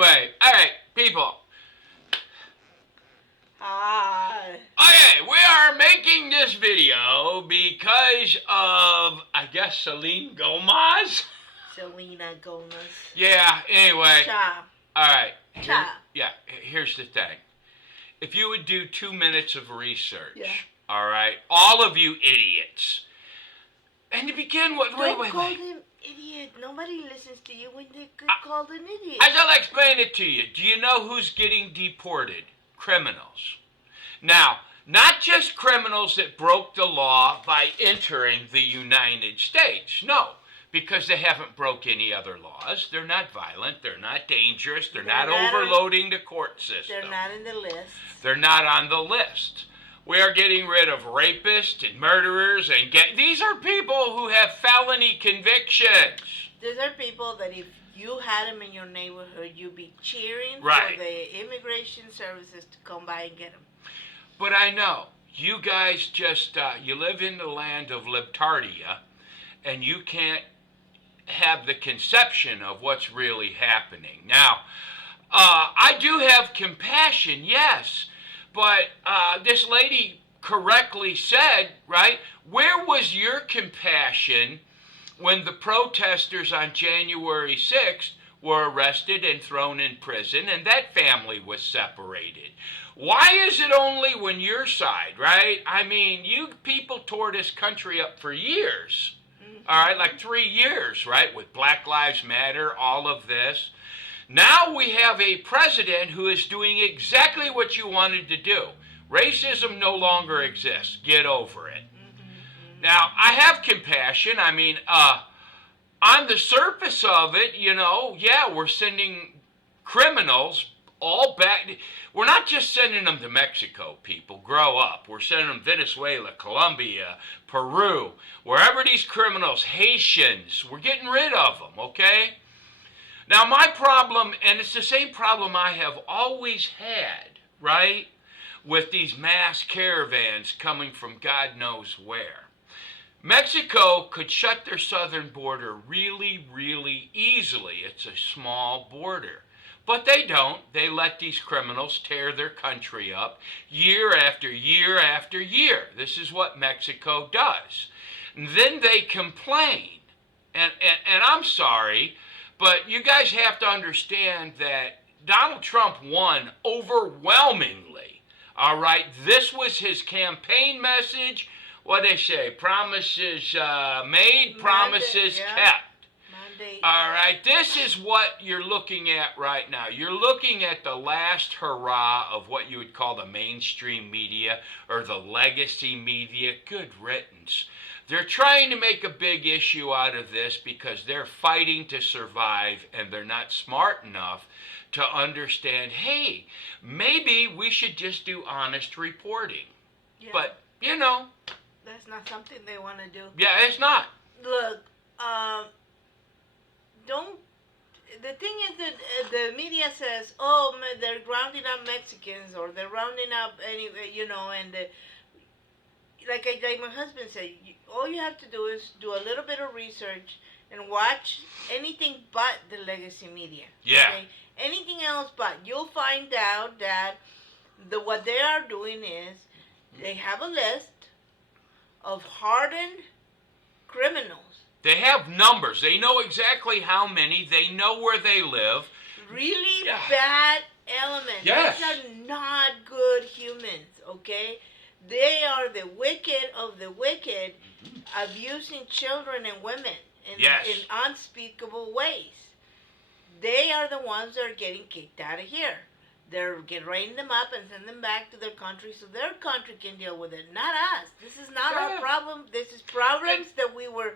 Anyway, all right, people. Hi. Okay, we are making this video because of, I guess, Selena Gomez. Selena Gomez. Yeah, anyway. Cha. All right. Cha. Here's the thing. If you would do 2 minutes of research, Yeah. all right, all of you idiots, and to begin with, Don't call them idiot. Nobody listens to you when they get called an idiot. I shall explain it to you. Do you know who's getting deported? Criminals. Now, not just criminals that broke the law by entering the United States. No, because they haven't broke any other laws. They're not violent. They're not dangerous. They're not overloading the court system. They're not in the list. They're not on the list. We are getting rid of rapists and murderers and these are people who have felony convictions. These are people that if you had them in your neighborhood, you'd be cheering Right. for the immigration services to come by and get them. But I know, you guys just, you live in the land of libtardia, and you can't have the conception of what's really happening. Now, I do have compassion, yes, but this lady correctly said, right, where was your compassion when the protesters on January 6th were arrested and thrown in prison and that family was separated? Why is it only when your side, right? I mean, you people tore this country up for years, all right, like 3 years, right, with Black Lives Matter, all of this. Now we have a president who is doing exactly what you wanted to do. Racism no longer exists. Get over it. Now, I have compassion. I mean, on the surface of it, you know, yeah, we're sending criminals all back. We're not just sending them to Mexico, people. Grow up. We're sending them Venezuela, Colombia, Peru, wherever these criminals, Haitians, we're getting rid of them, okay? Now, my problem, and it's the same problem I have always had, right, with these mass caravans coming from God knows where. Mexico could shut their southern border really, really easily. It's a small border. But they don't. They let these criminals tear their country up year after year after year. This is what Mexico does. And then they complain. And I'm sorry, but you guys have to understand that Donald Trump won overwhelmingly. All right, this was his campaign message. What they say, promises made, promises kept. All right, this is what you're looking at right now. You're looking at the last hurrah of what you would call the mainstream media or the legacy media. Good riddance. They're trying to make a big issue out of this because they're fighting to survive and they're not smart enough to understand, hey, maybe we should just do honest reporting. Yeah. But, you know. That's not something they want to do. Yeah, it's not. Look, the thing is that the media says, oh, they're rounding up Mexicans or they're rounding up you know, and like my husband said, all you have to do is do a little bit of research and watch anything but the legacy media. Yeah. Okay? Anything else but. You'll find out that what they are doing is they have a list of hardened criminals. They have numbers. They know exactly how many. They know where they live. Really bad elements. Yes. These are not good humans, okay? They are the wicked of the wicked, abusing children and women in unspeakable ways. They are the ones that are getting kicked out of here. They're writing them up and send them back to their country so their country can deal with it, not us. This is not our problem. This is problems that were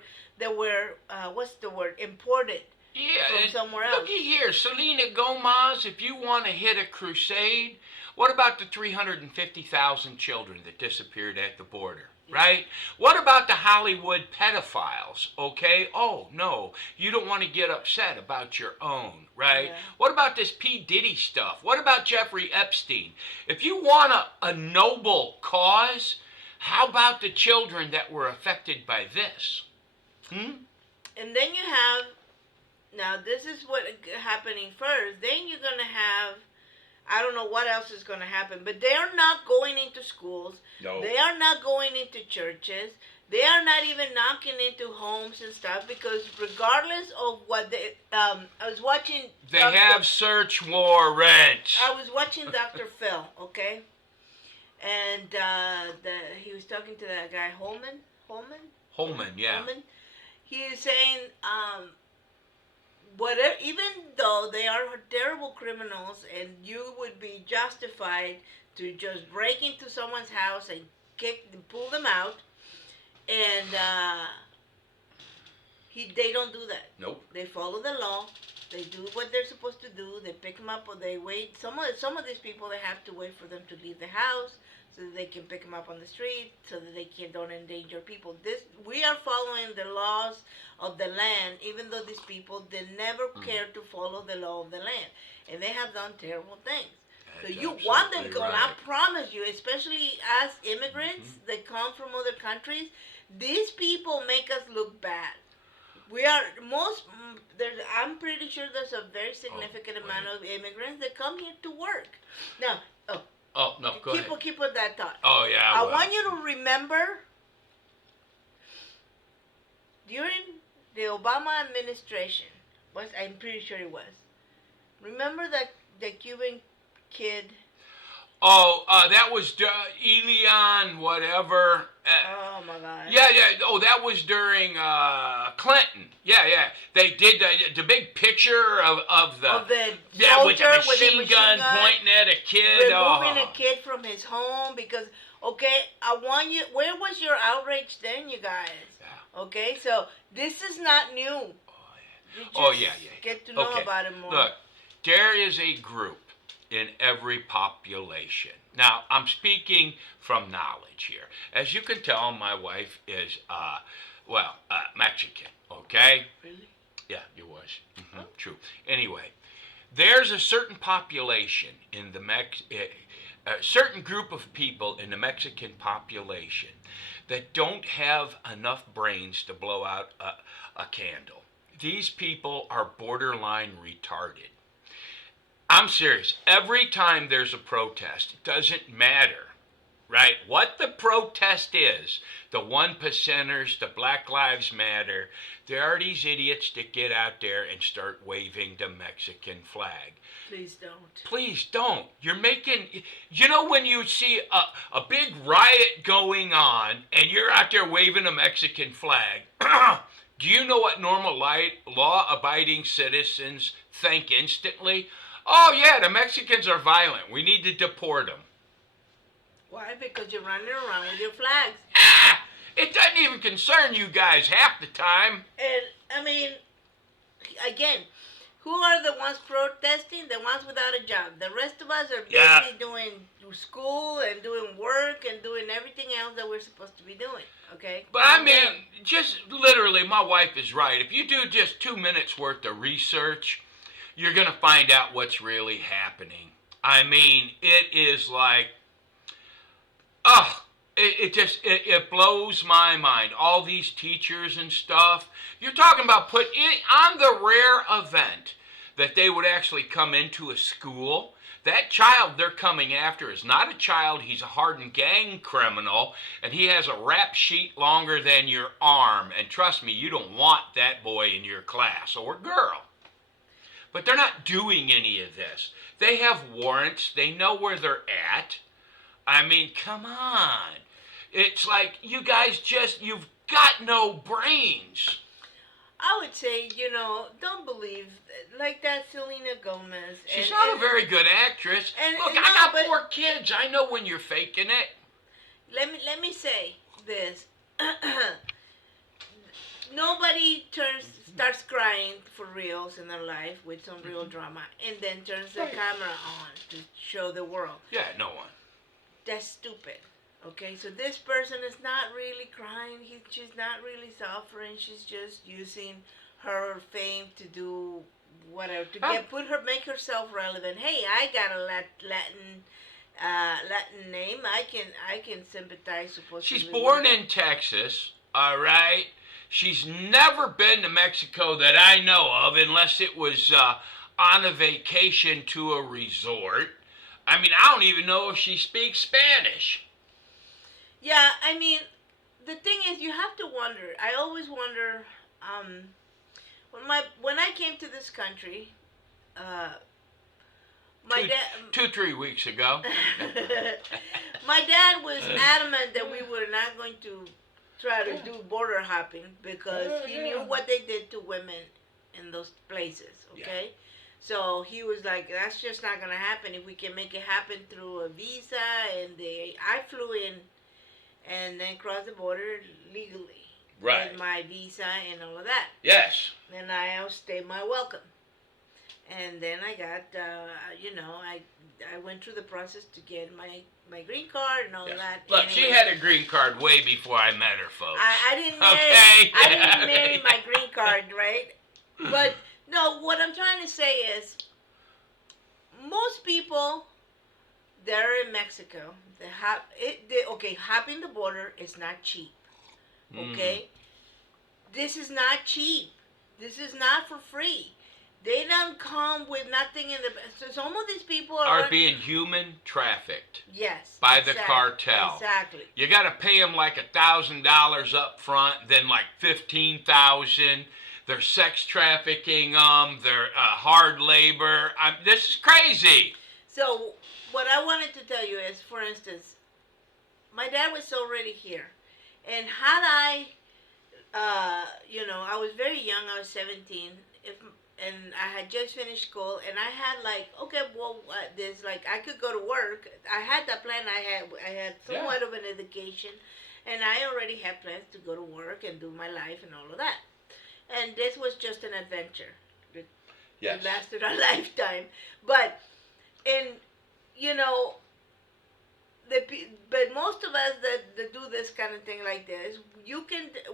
what's the word, imported from somewhere else. Looky here, Selena Gomez, if you want to hit a crusade, what about the 350,000 children that disappeared at the border? Right? What about the Hollywood pedophiles? Okay? Oh, no. You don't want to get upset about your own, right? Yeah. What about this P. Diddy stuff? What about Jeffrey Epstein? If you want a noble cause, how about the children that were affected by this? And then you have Now this is what happening first. Then you're gonna have, I don't know what else is gonna happen, but they are not going into schools. No. They are not going into churches. They are not even knocking into homes and stuff because regardless of what they, I was watching. They have search warrants. I was watching Dr. Phil, okay, and he was talking to that guy Holman, yeah. Holman. He is saying, whatever, even though they are terrible criminals, and you would be justified to just break into someone's house and pull them out. And they don't do that. Nope. They follow the law. They do what they're supposed to do. They pick them up, or they wait. Some of these people, they have to wait for them to leave the house so that they can pick them up on the street, so that they don't endanger people. We are following the laws of the land, even though these people, they never care to follow the law of the land, and they have done terrible things. So you want them gone. Right. I promise you, especially as immigrants that come from other countries, these people make us look bad. We are I'm pretty sure there's a very significant amount of immigrants that come here to work. Now, go ahead. Keep with that thought. Oh yeah. I want you to remember during the Obama administration, I'm pretty sure it was. Remember that the Cuban kid. That was Elian, whatever. Oh my God. Yeah. Oh, that was during Clinton. Yeah. They did the big picture of the with the machine gun pointing at a kid. Removing a kid from his home because. Okay, I want you. Where was your outrage then, you guys? Yeah. Okay, so this is not new. Oh yeah. Get to know about it more. Look, there is a group in every population. Now, I'm speaking from knowledge here. As you can tell, my wife is, Mexican, okay? Really? Yeah, you was. Mm-hmm. Oh. True. Anyway, there's a certain population in the a certain group of people in the Mexican population that don't have enough brains to blow out a candle. These people are borderline retarded. I'm serious. Every time there's a protest, it doesn't matter, right? What the protest is, the 1%ers, the Black Lives Matter, there are these idiots that get out there and start waving the Mexican flag. Please don't. Please don't. You're making, when you see a big riot going on and you're out there waving a Mexican flag, do you know what normal law-abiding citizens think instantly? Oh, yeah, the Mexicans are violent. We need to deport them. Why? Because you're running around with your flags. It doesn't even concern you guys half the time. And, again, who are the ones protesting? The ones without a job. The rest of us are busy doing school and doing work and doing everything else that we're supposed to be doing, okay? But just literally, my wife is right. If you do just 2 minutes worth of research, you're going to find out what's really happening. It is like, it blows my mind. All these teachers and stuff. You're talking about on the rare event that they would actually come into a school. That child they're coming after is not a child. He's a hardened gang criminal, and he has a rap sheet longer than your arm. And trust me, you don't want that boy in your class or girl. But they're not doing any of this. They have warrants. They know where they're at. Come on. It's like you guys you've got no brains. I would say, don't believe, like that Selena Gomez. She's not a very good actress. Look, I got 4 kids. I know when you're faking it. Let me say this. Nobody starts crying for reals in their life with some real drama and then turns the camera on to show the world. Yeah, no one. That's stupid. Okay, so this person is not really crying. She's not really suffering. She's just using her fame to do whatever, to make herself relevant. Hey, I got a Latin name. I can sympathize. She's born in Texas. All right. She's never been to Mexico that I know of, unless it was on a vacation to a resort. I mean, I don't even know if she speaks Spanish. Yeah, I mean, the thing is, you have to wonder. I always wonder. When I came to this country, my dad 2-3 weeks ago. my dad was adamant that we were not going to try to do border hopping because he knew what they did to women in those places. Okay. Yeah. So he was like, that's just not going to happen. If we can make it happen through a visa, I flew in and then crossed the border legally. Right. With my visa and all of that. Yes. And I outstayed my welcome. And then I got, I went through the process to get my green card and all that. Look, anyway, she had a green card way before I met her, folks. I didn't marry, I didn't marry my green card, right? But no, what I'm trying to say is, most people that are in Mexico, hopping the border is not cheap. Okay? This is not cheap. This is not for free. They don't come with nothing in the... So some of these people are being human trafficked. Yes. By the cartel. Exactly. You got to pay them like $1,000 up front, then like $15,000. They're sex trafficking them. They're hard labor. This is crazy. So what I wanted to tell you is, for instance, my dad was already here. And had I was very young. I was 17. And I had just finished school, and I had I could go to work. I had that plan. I had somewhat of an education, and I already had plans to go to work and do my life and all of that. And this was just an adventure. It lasted a lifetime. But, but most of us that do this kind of thing like this,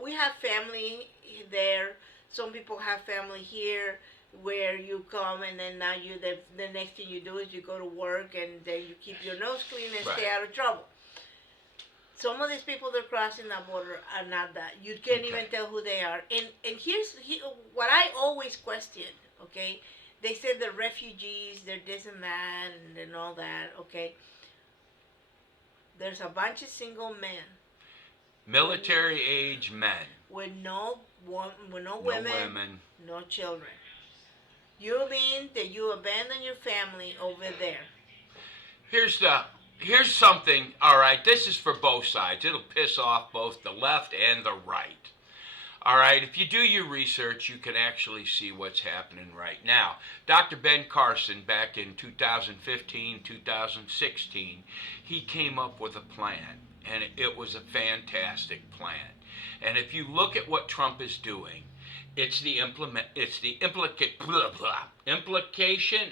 we have family there. Some people have family here where you come and then now the next thing you do is you go to work and then you keep your nose clean and stay out of trouble. Some of these people that are crossing that border are not that. You can't even tell who they are. And here's what I always question, okay? They said they're refugees, they're this and that and all that, okay? There's a bunch of single men. Military age men. With no women, no children. You mean that you abandon your family over there? Here's something, all right, this is for both sides. It'll piss off both the left and the right. All right, if you do your research, you can actually see what's happening right now. Dr. Ben Carson, back in 2015, 2016, he came up with a plan, and it was a fantastic plan. And if you look at what Trump is doing, it's the implementation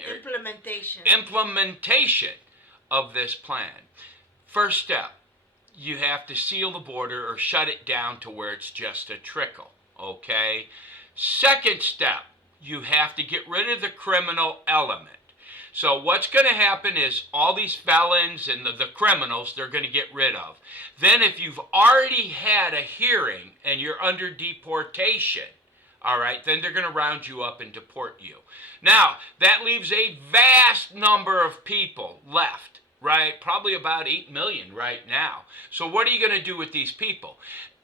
of this plan. First step, you have to seal the border or shut it down to where it's just a trickle, okay? Second step, you have to get rid of the criminal element. So what's going to happen is all these felons and the criminals, they're going to get rid of. Then if you've already had a hearing and you're under deportation, all right, then they're going to round you up and deport you. Now, that leaves a vast number of people left, right? Probably about 8 million right now. So what are you going to do with these people?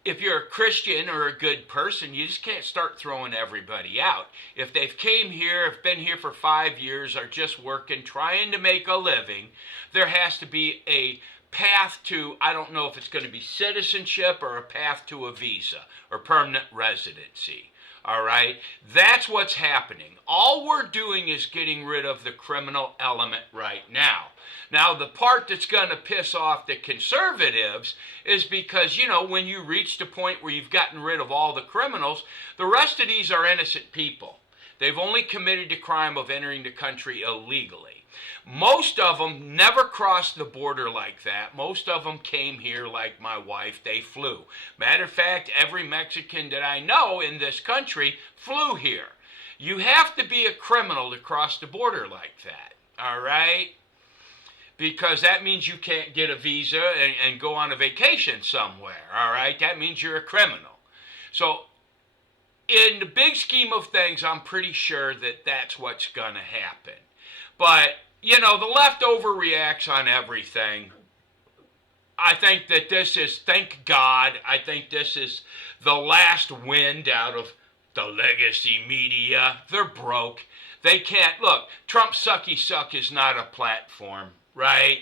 If you're a Christian or a good person, you just can't start throwing everybody out. If they've came here, have been here for 5 years, are just working, trying to make a living, there has to be a path to, I don't know if it's going to be citizenship or a path to a visa or permanent residency. All right? That's what's happening. All we're doing is getting rid of the criminal element right now. Now, the part that's going to piss off the conservatives is because, when you reach the point where you've gotten rid of all the criminals, the rest of these are innocent people. They've only committed the crime of entering the country illegally. Most of them never crossed the border like that. Most of them came here like my wife. They flew. Matter of fact, every Mexican that I know in this country flew here. You have to be a criminal to cross the border like that, all right? Because that means you can't get a visa and go on a vacation somewhere, all right? That means you're a criminal. So in the big scheme of things, I'm pretty sure that that's what's going to happen. But, you know, the left overreacts on everything. I think that this is, thank God, I think this is the last wind out of the legacy media. They're broke. They can't, look, Trump sucky suck is not a platform, right?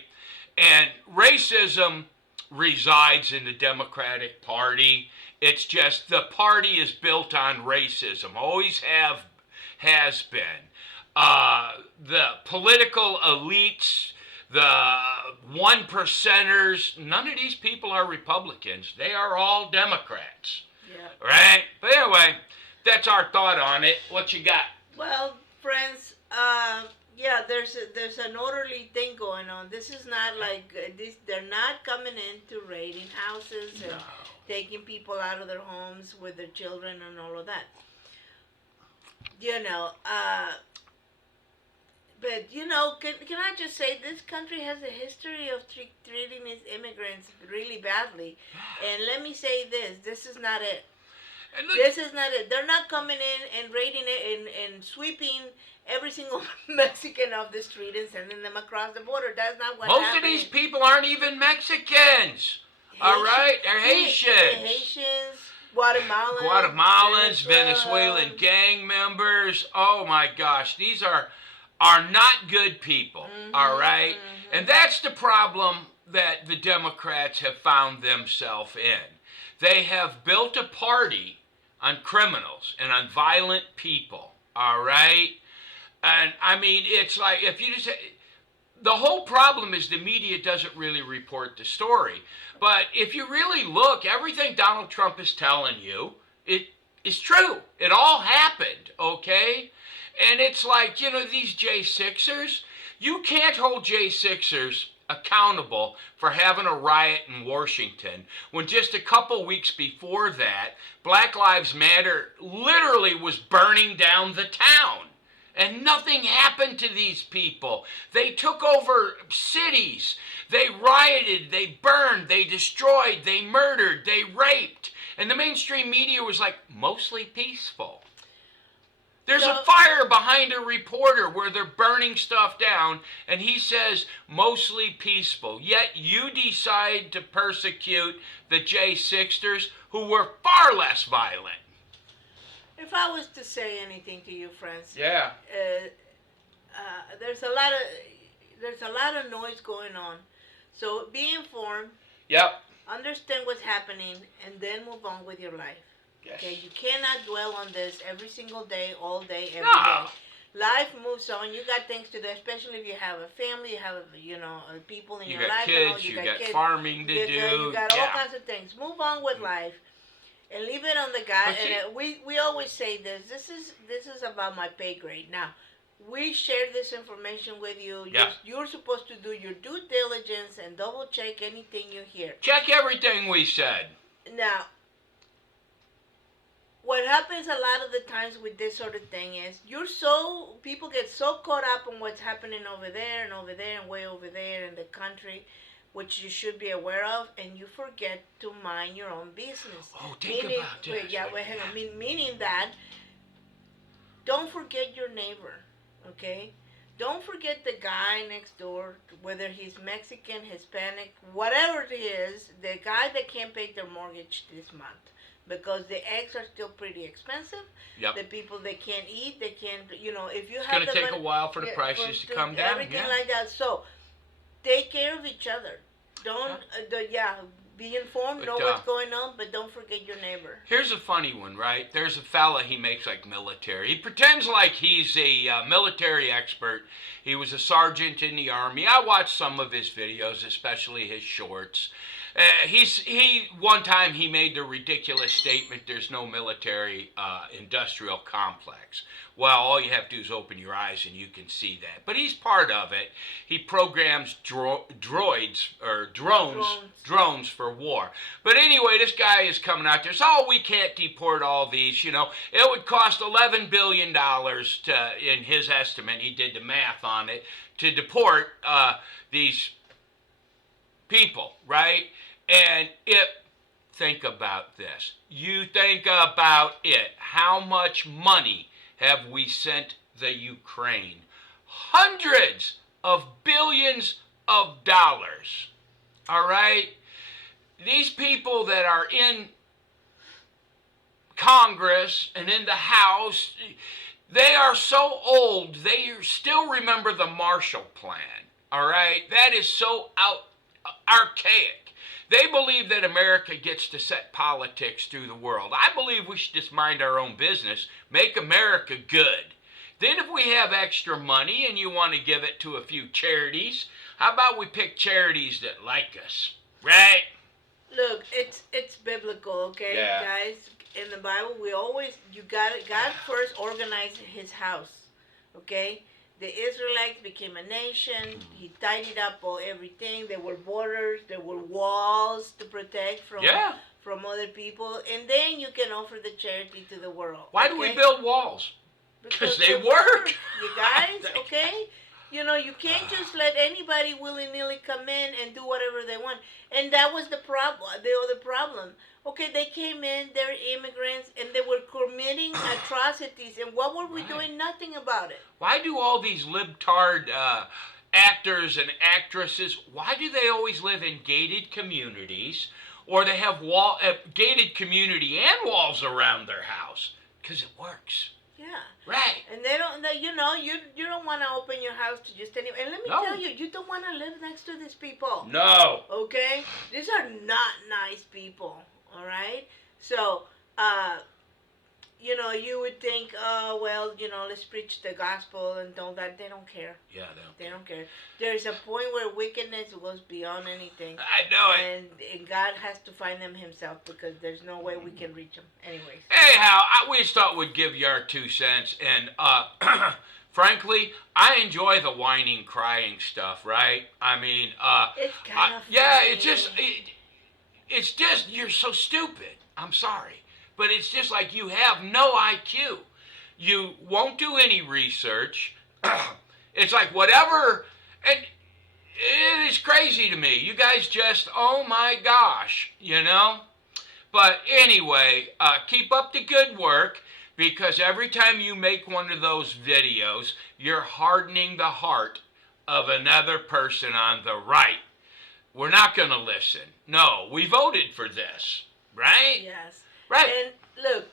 And racism resides in the Democratic Party. It's just the party is built on racism, always has been. The political elites, the one percenters, none of these people are Republicans. They are all Democrats. Yeah. Right? But anyway, that's our thought on it. What you got? Well, friends, yeah, there's an orderly thing going on. This is not like this. They're not coming into raiding houses and taking people out of their homes with their children and all of that. You know, but you know, can I just say this country has a history of treating its immigrants really badly, and let me say this is not it. This is not it. They're not coming in and raiding it and sweeping every single Mexican off the street and sending them across the border. That's not what happened. Most of these people aren't even Mexicans. All right? They're Haitians. Haitians, Guatemalans, Venezuelan gang members. Oh my gosh. These are not good people. Mm-hmm, all right? Mm-hmm. And that's the problem that the Democrats have found themselves in. They have built a party on criminals and on violent people, all right? And, I mean, it's like, if you just, the whole problem is the media doesn't really report the story. But if you really look, everything Donald Trump is telling you, it is true. It all happened, okay? And it's like, you know, these J6ers, you can't hold J6ers accountable for having a riot in Washington when just a couple weeks before that, Black Lives Matter literally was burning down the town. And nothing happened to these people. They took over cities. They rioted. They burned. They destroyed. They murdered. They raped. And the mainstream media was like, mostly peaceful. There's a fire behind a reporter where they're burning stuff down, and he says, mostly peaceful. Yet you decide to persecute the J6ers, who were far less violent. If I was to say anything to you, friends, yeah, there's a lot of noise going on. So be informed. Yep. Understand what's happening, and then move on with your life. Yes. Okay, you cannot dwell on this every single day, all day, every day. Life moves on. You got things to do, especially if you have a family, you have, you know, people in your life. Kids, you got kids, farming to do. You got all kinds of things. Move on with life, and leave it on the guy. And we always say this. This is about my pay grade. Now, we share this information with you. Yeah. You're supposed to do your due diligence and double check anything you hear. Check everything we said. Now, what happens a lot of the times with this sort of thing is people get so caught up on what's happening over there and way over there in the country, which you should be aware of, and you forget to mind your own business. Oh, think about this. Yeah, hang on. Meaning that, don't forget your neighbor, okay? Don't forget the guy next door, whether he's Mexican, Hispanic, whatever it is, the guy that can't pay their mortgage this month. Because the eggs are still pretty expensive. Yep. The people that can't eat, they can't, you know, if you it's have going to take a while for the prices to come down. Everything like that. So, take care of each other. Don't, be informed, know what's going on, but don't forget your neighbor. Here's a funny one, right? There's a fella, he makes like military. He pretends like he's a military expert. He was a sergeant in the Army. I watched some of his videos, especially his shorts. One time he made the ridiculous statement, there's no military industrial complex. Well, all you have to do is open your eyes and you can see that. But he's part of it. He programs drones for war. But anyway, this guy is coming out there. So, we can't deport all these, you know. It would cost $11 billion in his estimate, he did the math on it, to deport these people, right? And think about this. You think about it. How much money have we sent the Ukraine? Hundreds of billions of dollars. All right? These people that are in Congress and in the House, they are so old, they still remember the Marshall Plan. All right? That is so archaic. They believe that America gets to set politics through the world. I believe we should just mind our own business, make America good. Then if we have extra money and you want to give it to a few charities, how about we pick charities that like us, right? Look, it's biblical, okay, Yeah. guys? In the Bible, God first organized his house, okay? The Israelites became a nation. He tidied up everything. There were borders. There were walls to protect from other people. And then you can offer the charity to the world. Why do we build walls? Because they work. You guys, okay? You know, you can't just let anybody willy-nilly come in and do whatever they want. And that was the problem, the other problem. Okay, they came in, they're immigrants, and they were committing atrocities. And what were we doing? Nothing about it. Why do all these libtard actors and actresses, why do they always live in gated communities? Or they have gated community and walls around their house? Because it works. Yeah. Right. And you don't want to open your house to just anyone. And let me tell you, you don't want to live next to these people. No. Okay? These are not nice people. All right? So, you would think, oh, well, let's preach the gospel and all that. They don't care. Yeah, they don't care. There's a point where wickedness goes beyond anything. I know it. And God has to find them himself because there's no way we can reach them. Anyways. Anyhow, we just thought we'd give you our 2 cents. And frankly, I enjoy the whining, crying stuff, right? I mean, it's kind of yeah, funny. it's just, you're so stupid. I'm sorry. But it's just like you have no IQ. You won't do any research. It's like whatever, and it is crazy to me. You guys just, oh my gosh, But anyway, keep up the good work, because every time you make one of those videos, you're hardening the heart of another person on the right. We're not going to listen. No, we voted for this, right? Yes. Right. And look,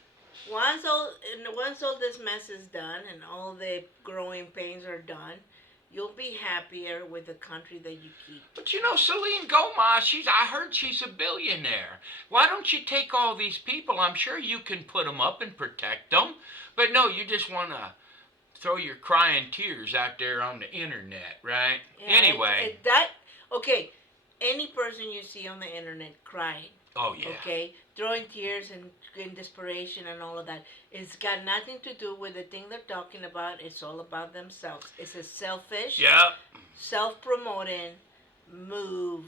once all this mess is done and all the growing pains are done, you'll be happier with the country that you keep. But Celine Gomez, I heard she's a billionaire. Why don't you take all these people? I'm sure you can put them up and protect them. But no, you just want to throw your crying tears out there on the internet, right? Yeah, anyway. Okay, any person you see on the internet crying. Oh, yeah. Okay, throwing tears and in desperation and all of that. It's got nothing to do with the thing they're talking about. It's all about themselves. It's a selfish, self-promoting move.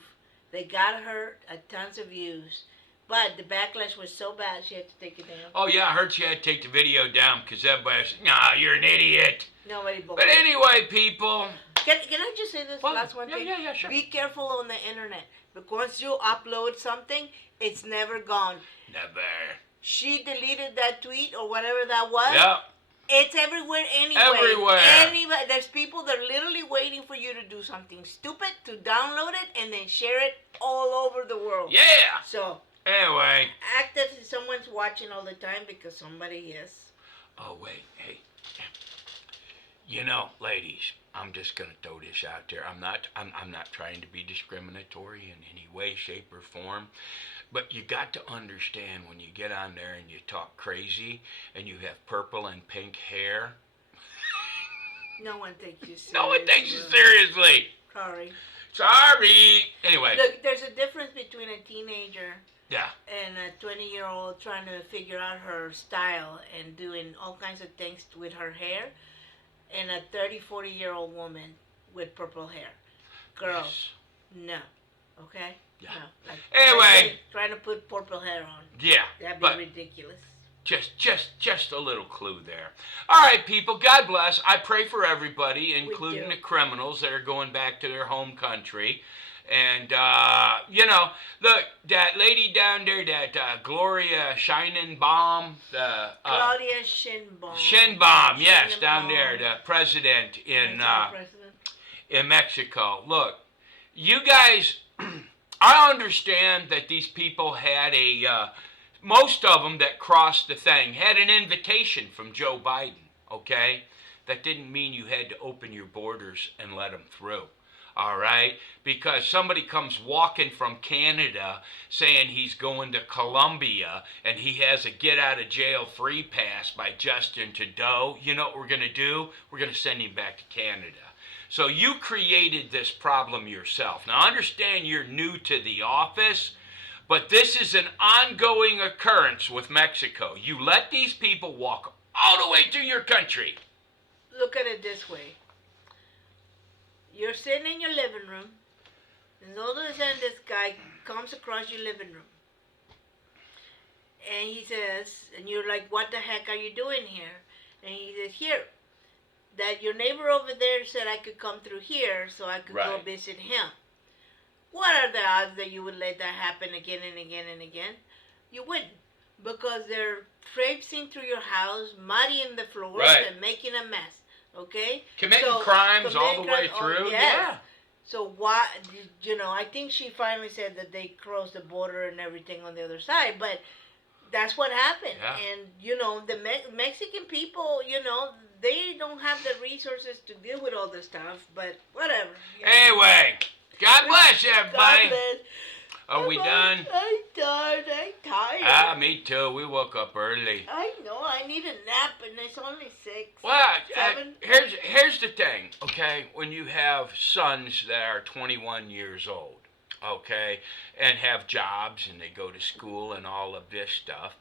They got her tons of views. But the backlash was so bad, she had to take it down. Oh, yeah, I heard she had to take the video down because everybody's, nah, you're an idiot. Nobody believed. But anyway, people. Can I just say this last one thing? Yeah, sure. Be careful on the internet. Because once you upload something, it's never gone. Never. She deleted that tweet or whatever that was. Yeah. It's everywhere anyway. Everywhere. There's people that are literally waiting for you to do something stupid, to download it, and then share it all over the world. Yeah. So, anyway. act as if someone's watching all the time because somebody is. Oh, wait. Hey. Ladies, I'm just going to throw this out there. I'm not trying to be discriminatory in any way, shape, or form. But you got to understand when you get on there and you talk crazy and you have purple and pink hair. No one takes you seriously. No one takes you seriously. Sorry. Anyway. Look, there's a difference between a teenager and a 20-year-old trying to figure out her style and doing all kinds of things with her hair, and a 30, 40-year-old woman with purple hair. Girls, no. Okay? Yeah. No. Anyway. Trying to put purple hair on. Yeah. That'd be ridiculous. Just a little clue there. All right, people, God bless. I pray for everybody, including the criminals that are going back to their home country. And, you know, look, that lady down there, that Gloria Sheinbaum, Claudia Sheinbaum. Sheinbaum, yes, down there, the president President. in Mexico. Look, you guys, I understand that these people had most of them that crossed the thing had an invitation from Joe Biden, okay? That didn't mean you had to open your borders and let them through. All right? Because somebody comes walking from Canada saying he's going to Colombia and he has a get out of jail free pass by Justin Trudeau. You know what we're going to do? We're going to send him back to Canada. So you created this problem yourself. Now understand you're new to the office, but this is an ongoing occurrence with Mexico. You let these people walk all the way to your country. Look at it this way. You're sitting in your living room, and all of a sudden this guy comes across your living room. And he says, and you're like, what the heck are you doing here? And he says, here, that your neighbor over there said I could come through here so I could go visit him. What are the odds that you would let that happen again and again and again? You wouldn't. Because they're traipsing through your house, muddying the floors, and making a mess. Okay? Committing crimes all the way through? Yeah. So why, you know, I think she finally said that they crossed the border and everything on the other side, but that's what happened. Yeah. And, you know, the Mexican people, you know, they don't have the resources to deal with all this stuff, but whatever. Anyway, God bless everybody. God bless. Are we done? I'm done. I'm tired. Me too. We woke up early. I know. I need a nap, and it's only 6. Well, 7. here's the thing, okay? When you have sons that are 21 years old, okay, and have jobs and they go to school and all of this stuff,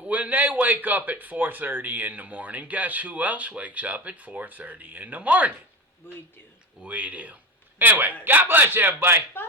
when they wake up at 4:30 in the morning, guess who else wakes up at 4:30 in the morning? We do. We do. Anyway, God bless everybody. Bye.